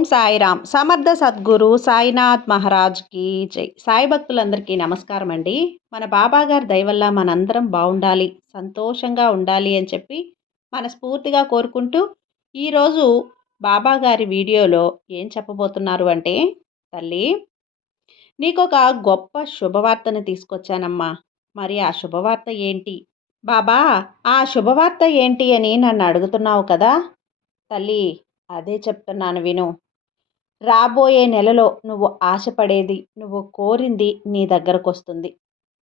ఓం సాయిరామ్. సమర్థ సద్గురు సాయినాథ్ మహారాజ్కి జై. సాయి భక్తులందరికీ నమస్కారం అండి. మన బాబా గారి దయ వల్ల మనందరం బాగుండాలి, సంతోషంగా ఉండాలి అని చెప్పి మనస్ఫూర్తిగా కోరుకుంటూ ఈరోజు బాబా గారి వీడియోలో ఏం చెప్పబోతున్నారు అంటే, తల్లి నీకొక గొప్ప శుభవార్తను తీసుకొచ్చానమ్మా. మరి ఆ శుభవార్త ఏంటి బాబా, ఆ శుభవార్త ఏంటి అని నన్ను అడుగుతున్నావు కదా తల్లి. అదే చెప్తున్నాను విను. రాబోయే నెలలో నువ్వు ఆశపడేది, నువ్వు కోరింది నీ దగ్గరకు వస్తుంది.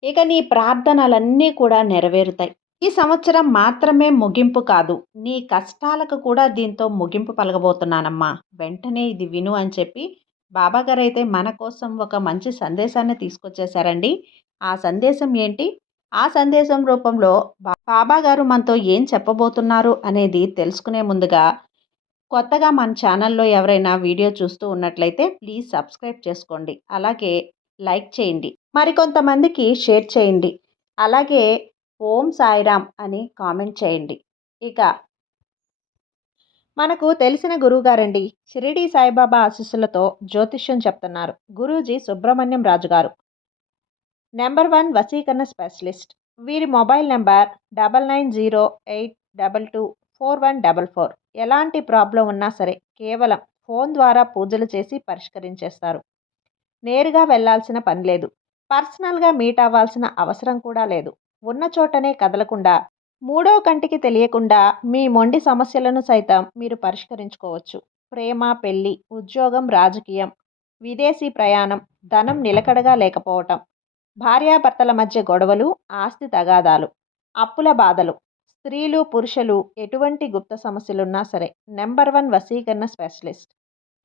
ఇక నీ ప్రార్థనలన్నీ కూడా నెరవేరుతాయి. ఈ సంవత్సరం మాత్రమే ముగింపు కాదు, నీ కష్టాలకు కూడా దీంతో ముగింపు పలకబోతున్నానమ్మా. వెంటనే ఇది విను అని చెప్పి బాబాగారు అయితే మన కోసం ఒక మంచి సందేశాన్ని తీసుకొచ్చేసారండి. ఆ సందేశం ఏంటి, ఆ సందేశం రూపంలో బాబాగారు మనతో ఏం చెప్పబోతున్నారు అనేది తెలుసుకునే ముందుగా, కొత్తగా మన ఛానల్లో ఎవరైనా వీడియో చూస్తూ ఉన్నట్లయితే ప్లీజ్ సబ్స్క్రైబ్ చేసుకోండి. అలాగే లైక్ చేయండి, మరికొంతమందికి షేర్ చేయండి. అలాగే ఓం సాయిరామ్ అని కామెంట్ చేయండి. ఇక మనకు తెలిసిన గురువుగారండి, షిరిడి సాయిబాబా ఆశీస్సులతో జ్యోతిష్యం చెప్తున్నారు గురూజీ సుబ్రహ్మణ్యం రాజు గారు, నెంబర్ 1 వశీకరణ స్పెషలిస్ట్. వీరి మొబైల్ నెంబర్ 9908224144. ఎలాంటి ప్రాబ్లం ఉన్నా సరే కేవలం ఫోన్ ద్వారా పూజలు చేసి పరిష్కరించేస్తారు. నేరుగా వెళ్లాల్సిన పని లేదు, పర్సనల్గా మీట్ అవ్వాల్సిన అవసరం కూడా లేదు. ఉన్న చోటనే కదలకుండా, మూడో కంటికి తెలియకుండా మీ మొండి సమస్యలను సైతం మీరు పరిష్కరించుకోవచ్చు. ప్రేమ, పెళ్లి, ఉద్యోగం, రాజకీయం, విదేశీ ప్రయాణం, ధనం నిలకడగా లేకపోవటం, భార్యాభర్తల మధ్య గొడవలు, ఆస్తి తగాదాలు, అప్పుల బాధలు, స్త్రీలు పురుషులు ఎటువంటి గుప్త సమస్యలున్నా సరే నెంబర్ 1 వశీకరణ స్పెషలిస్ట్.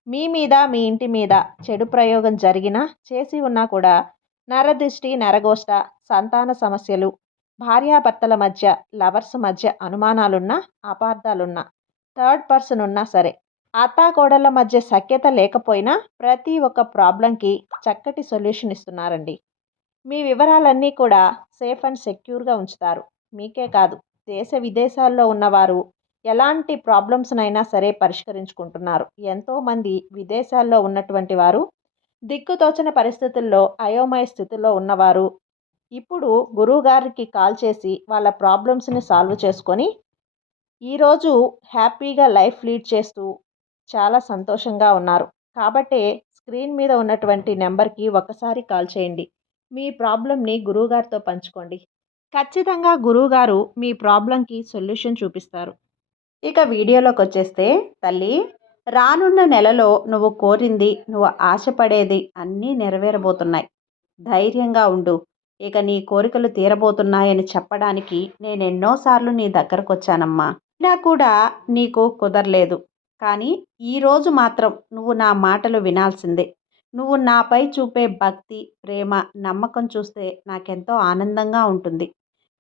మీ మీద, మీ ఇంటి మీద చెడు ప్రయోగం జరిగినా, చేసి ఉన్నా కూడా, నరదృష్టి, నరగోష్ట, సంతాన సమస్యలు, భార్యాభర్తల మధ్య, లవర్స్ మధ్య అనుమానాలున్నా, అపార్థాలున్నా, థర్డ్ పర్సన్ ఉన్నా సరే, అత్తాకోడళ్ళ మధ్య సఖ్యత లేకపోయినా ప్రతి ఒక్క ప్రాబ్లంకి చక్కటి సొల్యూషన్ ఇస్తున్నారండి. మీ వివరాలన్నీ కూడా సేఫ్ అండ్ సెక్యూర్గా ఉంచుతారు. మీకే కాదు, దేశ విదేశాల్లో ఉన్నవారు ఎలాంటి ప్రాబ్లమ్స్నైనా సరే పరిష్కరించుకుంటున్నారు. ఎంతోమంది విదేశాల్లో ఉన్నటువంటి వారు, దిక్కుతోచని పరిస్థితుల్లో అయోమయ స్థితిలో ఉన్నవారు ఇప్పుడు గురువుగారికి కాల్ చేసి వాళ్ళ ప్రాబ్లమ్స్ని సాల్వ్ చేసుకొని ఈరోజు హ్యాపీగా లైఫ్ లీడ్ చేస్తూ చాలా సంతోషంగా ఉన్నారు. కాబట్టే స్క్రీన్ మీద ఉన్నటువంటి నెంబర్కి ఒకసారి కాల్ చేయండి. మీ ప్రాబ్లంని గురువుగారితో పంచుకోండి. ఖచ్చితంగా గురువుగారు మీ ప్రాబ్లంకి సొల్యూషన్ చూపిస్తారు. ఇక వీడియోలోకి వచ్చేస్తే, తల్లి రానున్న నెలలో నువ్వు కోరింది, నువ్వు ఆశపడేది అన్నీ నెరవేరబోతున్నాయి. ధైర్యంగా ఉండు. ఇక నీ కోరికలు తీరబోతున్నాయని చెప్పడానికి నేను ఎన్నోసార్లు నీ దగ్గరకు వచ్చానమ్మా. అయినా కూడా నీకు కుదరలేదు. కానీ ఈరోజు మాత్రం నువ్వు నా మాటలు వినాల్సిందే. నువ్వు నాపై చూపే భక్తి, ప్రేమ, నమ్మకం చూస్తే నాకెంతో ఆనందంగా ఉంటుంది.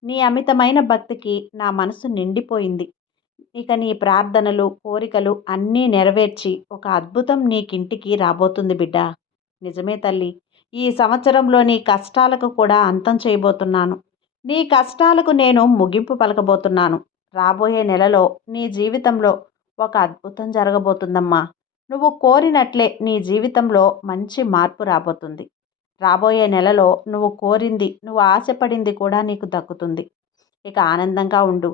నీ అమితమైన భక్తికి నా మనసు నిండిపోయింది. ఇక నీ ప్రార్థనలు, కోరికలు అన్నీ నెరవేర్చి ఒక అద్భుతం నీకింటికి రాబోతుంది బిడ్డ. నిజమే తల్లి, ఈ సంవత్సరంలో నీ కష్టాలకు కూడా అంతం చేయబోతున్నాను. నీ కష్టాలకు నేను ముగింపు పలకబోతున్నాను. రాబోయే నెలలో నీ జీవితంలో ఒక అద్భుతం జరగబోతుందమ్మా. నువ్వు కోరినట్లే నీ జీవితంలో మంచి మార్పు రాబోతుంది. రాబోయే నెలలో నువ్వు కోరింది, నువ్వు ఆశపడింది కూడా నీకు దక్కుతుంది. ఇక ఆనందంగా ఉండు.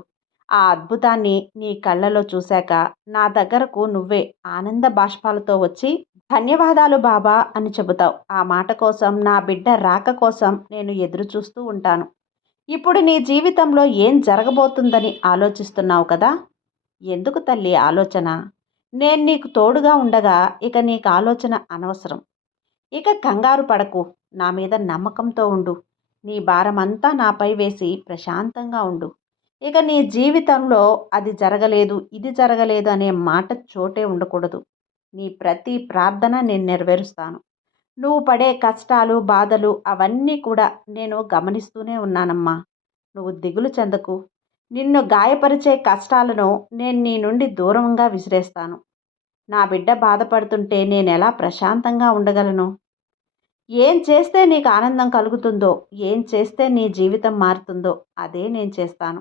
ఆ అద్భుతాన్ని నీ కళ్ళలో చూశాక నా దగ్గరకు నువ్వే ఆనంద బాష్పాలతో వచ్చి ధన్యవాదాలు బాబా అని చెబుతావు. ఆ మాట కోసం, నా బిడ్డ రాక కోసం నేను ఎదురు చూస్తూ ఉంటాను. ఇప్పుడు నీ జీవితంలో ఏం జరగబోతుందని ఆలోచిస్తున్నావు కదా. ఎందుకు తల్లి ఆలోచన? నేను నీకు తోడుగా ఉండగా ఇక నీకు ఆలోచన అనవసరం. ఇక కంగారు పడకు, నా మీద నమ్మకంతో ఉండు. నీ భారమంతా నాపై వేసి ప్రశాంతంగా ఉండు. ఇక నీ జీవితంలో అది జరగలేదు, ఇది జరగలేదు అనే మాట చోటే ఉండకూడదు. నీ ప్రతి ప్రార్థన నేను నెరవేరుస్తాను. నువ్వు పడే కష్టాలు, బాధలు అవన్నీ కూడా నేను గమనిస్తూనే ఉన్నానమ్మా. నువ్వు దిగులు చెందకు. నిన్ను గాయపరిచే కష్టాలను నేను నీ నుండి దూరంగా విసిరేస్తాను. నా బిడ్డ బాధపడుతుంటే నేను ఎలా ప్రశాంతంగా ఉండగలను? ఏం చేస్తే నీకు ఆనందం కలుగుతుందో, ఏం చేస్తే నీ జీవితం మారుతుందో అదే నేను చేస్తాను.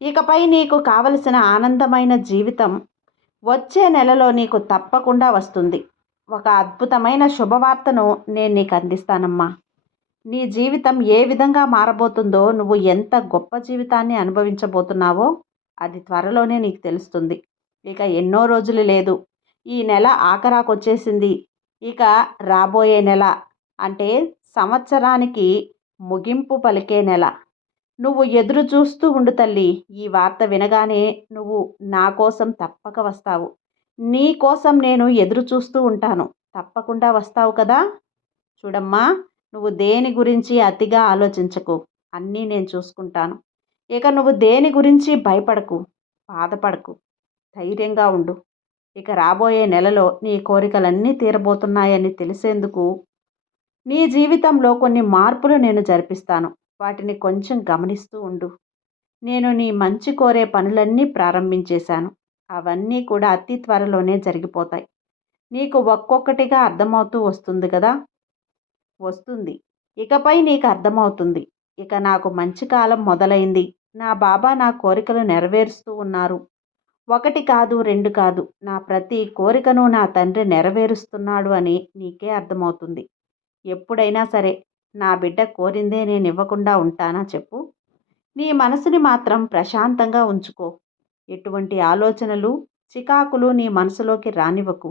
ఇకపై నీకు కావలసిన ఆనందమైన జీవితం వచ్చే నెలలో నీకు తప్పకుండా వస్తుంది. ఒక అద్భుతమైన శుభవార్తను నేను నీకు అందిస్తానమ్మా. నీ జీవితం ఏ విధంగా మారబోతుందో, నువ్వు ఎంత గొప్ప జీవితాన్ని అనుభవించబోతున్నావో అది త్వరలోనే నీకు తెలుస్తుంది. ఇక ఎన్నో రోజులు లేదు. ఈ నెల ఆఖరాకొచ్చేసింది. ఇక రాబోయే నెల అంటే సంవత్సరానికి ముగింపు పలికే నెల. నువ్వు ఎదురు చూస్తూ ఉండు తల్లి. ఈ వార్త వినగానే నువ్వు నా కోసం తప్పక వస్తావు. నీ కోసం నేను ఎదురు చూస్తూ ఉంటాను. తప్పకుండా వస్తావు కదా? చూడమ్మా, నువ్వు దేని గురించి అతిగా ఆలోచించకు. అన్నీ నేను చూసుకుంటాను. ఇక నువ్వు దేని గురించి భయపడకు, బాధపడకు. ధైర్యంగా ఉండు. ఇక రాబోయే నెలలో నీ కోరికలన్నీ తీరబోతున్నాయని తెలిసేందుకు నీ జీవితంలో కొన్ని మార్పులు నేను జరిపిస్తాను. వాటిని కొంచెం గమనిస్తూ ఉండు. నేను నీ మంచి కోరే పనులన్నీ ప్రారంభించేశాను. అవన్నీ కూడా అతి త్వరలోనే జరిగిపోతాయి. నీకు ఒక్కొక్కటిగా అర్థమవుతూ వస్తుంది కదా? వస్తుంది. ఇకపై నీకు అర్థమవుతుంది. ఇక నాకు మంచి కాలం మొదలైంది. నా బాబా నా కోరికలు నెరవేరుస్తూ ఉన్నారు. ఒకటి కాదు, రెండు కాదు. నా ప్రతి కోరికను నా తండ్రి నెరవేరుస్తున్నాడు అని నీకే అర్థమవుతుంది. ఎప్పుడైనా సరే నా బిడ్డ కోరిందే నేను ఇవ్వకుండా ఉంటానా చెప్పు? నీ మనసుని మాత్రం ప్రశాంతంగా ఉంచుకో. ఎటువంటి ఆలోచనలు, చికాకులు నీ మనసులోకి రానివ్వకు.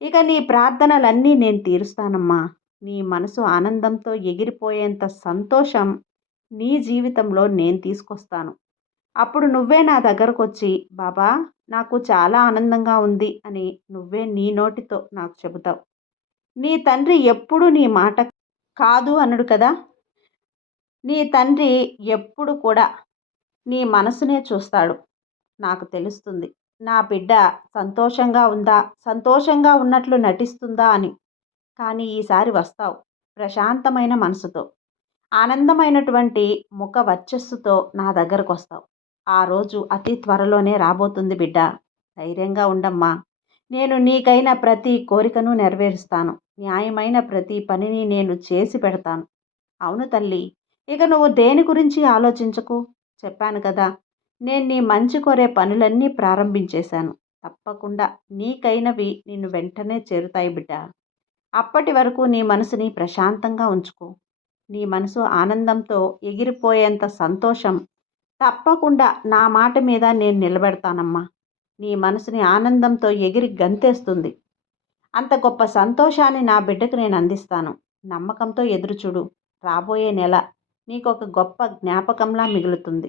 ఇక నీ ప్రార్థనలన్నీ నేను తీరుస్తానమ్మా. నీ మనసు ఆనందంతో ఎగిరిపోయేంత సంతోషం నీ జీవితంలో నేను తీసుకొస్తాను. అప్పుడు నువ్వే నా దగ్గరకు వచ్చి, బాబా నాకు చాలా ఆనందంగా ఉంది అని నువ్వే నీ నోటితో నాకు చెబుతావు. నీ తండ్రి ఎప్పుడు నీ మాట కాదు అనడు కదా? నీ తండ్రి ఎప్పుడు కూడా నీ మనసునే చూస్తాడు. నాకు తెలుస్తుంది నా బిడ్డ సంతోషంగా ఉందా, సంతోషంగా ఉన్నట్లు నటిస్తుందా అని. కానీ ఈసారి వస్తావు ప్రశాంతమైన మనసుతో, ఆనందమైనటువంటి ముఖ వర్చస్సుతో నా దగ్గరకు వస్తావు. ఆ రోజు అతి త్వరలోనే రాబోతుంది బిడ్డ. ధైర్యంగా ఉండమ్మా. నేను నీకైన ప్రతి కోరికను నెరవేరుస్తాను. న్యాయమైన ప్రతి పనిని నేను చేసి పెడతాను. అవును తల్లి, ఇక నువ్వు దేని గురించి ఆలోచించకు. చెప్పాను కదా, నేను నీ మంచి కోరే పనులన్నీ ప్రారంభించేశాను. తప్పకుండా నీకైనవి నిన్ను వెంటనే చేరుతాయి బిడ్డ. అప్పటి వరకు నీ మనసుని ప్రశాంతంగా ఉంచుకో. నీ మనసు ఆనందంతో ఎగిరిపోయేంత సంతోషం తప్పకుండా నా మాట మీద నేను నిలబెడతానమ్మా. నీ మనసుని ఆనందంతో ఎగిరి గంతేస్తుంది. అంత గొప్ప సంతోషాన్ని నా బిడ్డకు నేను అందిస్తాను. నమ్మకంతో ఎదురుచూడు. రాబోయే నెల నీకొక గొప్ప జ్ఞాపకంలా మిగులుతుంది.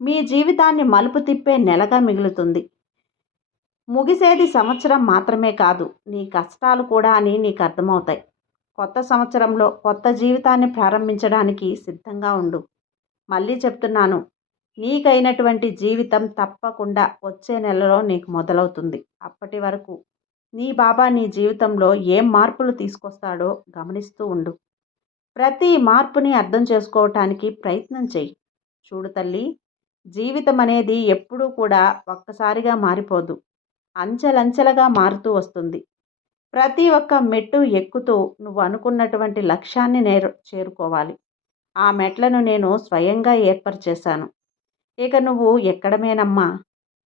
మీ జీవితాన్ని మలుపు తిప్పే నెలగా మిగులుతుంది. ముగిసేది సంవత్సరం మాత్రమే కాదు, నీ కష్టాలు కూడా అని నీకు అర్థమవుతాయి. కొత్త సంవత్సరంలో కొత్త జీవితాన్ని ప్రారంభించడానికి సిద్ధంగా ఉండు. మళ్ళీ చెప్తున్నాను, నీకైనటువంటి జీవితం తప్పకుండా వచ్చే నెలలో నీకు మొదలవుతుంది. అప్పటి వరకు నీ బాబా నీ జీవితంలో ఏం మార్పులు తీసుకొస్తాడో గమనిస్తూ ఉండు. ప్రతి మార్పుని అర్థం చేసుకోవటానికి ప్రయత్నం చెయ్యి. చూడు తల్లి, జీవితం అనేది ఎప్పుడూ కూడా ఒక్కసారిగా మారిపోదు. అంచెలంచెలుగా మారుతూ వస్తుంది. ప్రతి ఒక్క మెట్టు ఎక్కుతూ నువ్వు అనుకున్నటువంటి లక్ష్యాన్ని చేరుకోవాలి. ఆ మెట్లను నేను స్వయంగా ఏర్పరిచేశాను. ఇక నువ్వు ఎక్కడమేనమ్మా.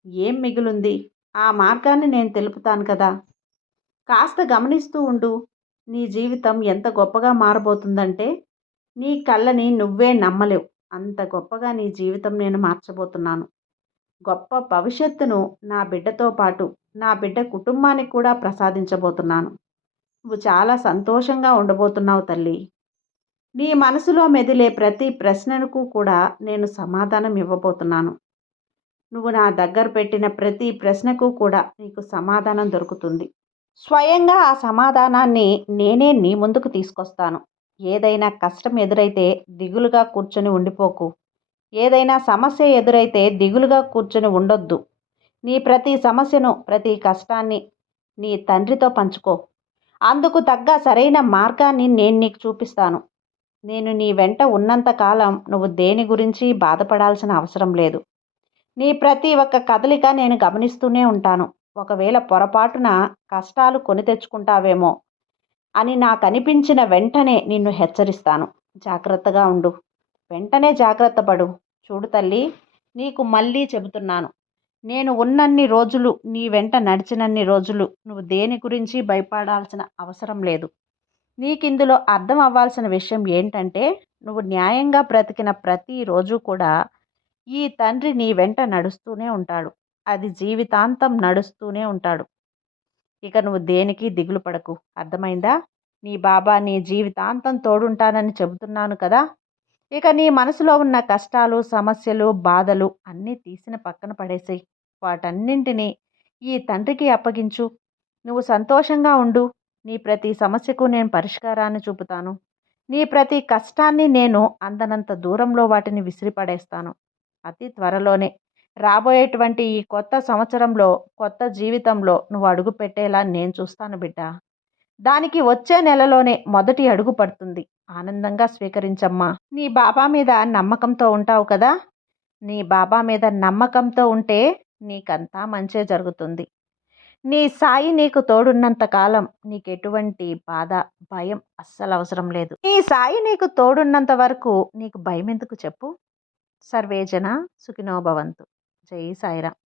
ఏం మిగులుంది? ఆ మార్గాన్ని నేను తెలుపుతాను కదా. కాస్త గమనిస్తూ ఉండు. నీ జీవితం ఎంత గొప్పగా మారబోతుందంటే నీ కళ్ళని నువ్వే నమ్మలేవు. అంత గొప్పగా నీ జీవితం నేను మార్చబోతున్నాను. గొప్ప భవిష్యత్తును నా బిడ్డతో పాటు నా బిడ్డ కుటుంబానికి కూడా ప్రసాదించబోతున్నాను. నువ్వు చాలా సంతోషంగా ఉండబోతున్నావు తల్లి. నీ మనసులో మెదిలే ప్రతి ప్రశ్నకు కూడా నేను సమాధానం ఇవ్వబోతున్నాను. నువ్వు నా దగ్గర పెట్టిన ప్రతి ప్రశ్నకు కూడా నీకు సమాధానం దొరుకుతుంది. స్వయంగా ఆ సమాధానాన్ని నేనే నీ ముందుకు తీసుకొస్తాను. ఏదైనా కష్టం ఎదురైతే దిగులుగా కూర్చొని ఉండిపోకు. ఏదైనా సమస్య ఎదురైతే దిగులుగా కూర్చొని ఉండొద్దు. నీ ప్రతి సమస్యను, ప్రతి కష్టాన్ని నీ తండ్రితో పంచుకో. అందుకు తగ్గ సరైన మార్గాన్ని నేను నీకు చూపిస్తాను. నేను నీ వెంట ఉన్నంతకాలం నువ్వు దేని గురించి బాధపడాల్సిన అవసరం లేదు. నీ ప్రతి ఒక్క కదలిక నేను గమనిస్తూనే ఉంటాను. ఒకవేళ పొరపాటున కష్టాలు కొని తెచ్చుకుంటావేమో అని నాకు అనిపించిన వెంటనే నిన్ను హెచ్చరిస్తాను. జాగ్రత్తగా ఉండు. వెంటనే జాగ్రత్త పడు. చూడు తల్లి, నీకు మళ్ళీ చెబుతున్నాను, నేను ఉన్నన్ని రోజులు, నీ వెంట నడిచినన్ని రోజులు నువ్వు దేని గురించి భయపడాల్సిన అవసరం లేదు. నీకిందులో అర్థం అవ్వాల్సిన విషయం ఏంటంటే, నువ్వు న్యాయంగా బ్రతికిన ప్రతి రోజు కూడా ఈ తండ్రి నీ వెంట నడుస్తూనే ఉంటాడు. అది జీవితాంతం నడుస్తూనే ఉంటాడు. ఇక నువ్వు దేనికి దిగులు పడకు. అర్థమైందా? నీ బాబా నీ జీవితాంతం తోడుంటానని చెబుతున్నాను కదా! ఇక నీ మనసులో ఉన్న కష్టాలు, సమస్యలు, బాధలు అన్నీ తీసిన పక్కన పడేసేయి. వాటన్నింటినీ ఈ తండ్రికి అప్పగించు. నువ్వు సంతోషంగా ఉండు. నీ ప్రతి సమస్యకు నేను పరిష్కారాన్ని చూపుతాను. నీ ప్రతి కష్టాన్ని నేను అందనంత దూరంలో వాటిని విసిరిపడేస్తాను. అతి త్వరలోనే రాబోయేటువంటి ఈ కొత్త సంవత్సరంలో, కొత్త జీవితంలో నువ్వు అడుగు పెట్టేలా నేను చూస్తాను బిడ్డ. దానికి వచ్చే నెలలోనే మొదటి అడుగు పడుతుంది. ఆనందంగా స్వీకరించమ్మా. నీ బాబా మీద నమ్మకంతో ఉంటావు కదా! నీ బాబా మీద నమ్మకంతో ఉంటే నీకంతా మంచే జరుగుతుంది. నీ సాయి నీకు తోడున్నంత కాలం నీకెటువంటి బాధ, భయం అస్సలు అవసరం లేదు. నీ సాయి నీకు తోడున్నంత వరకు నీకు భయమెందుకు చెప్పు? సర్వేజన సుఖినో భవంతు. జై సాయిరాం.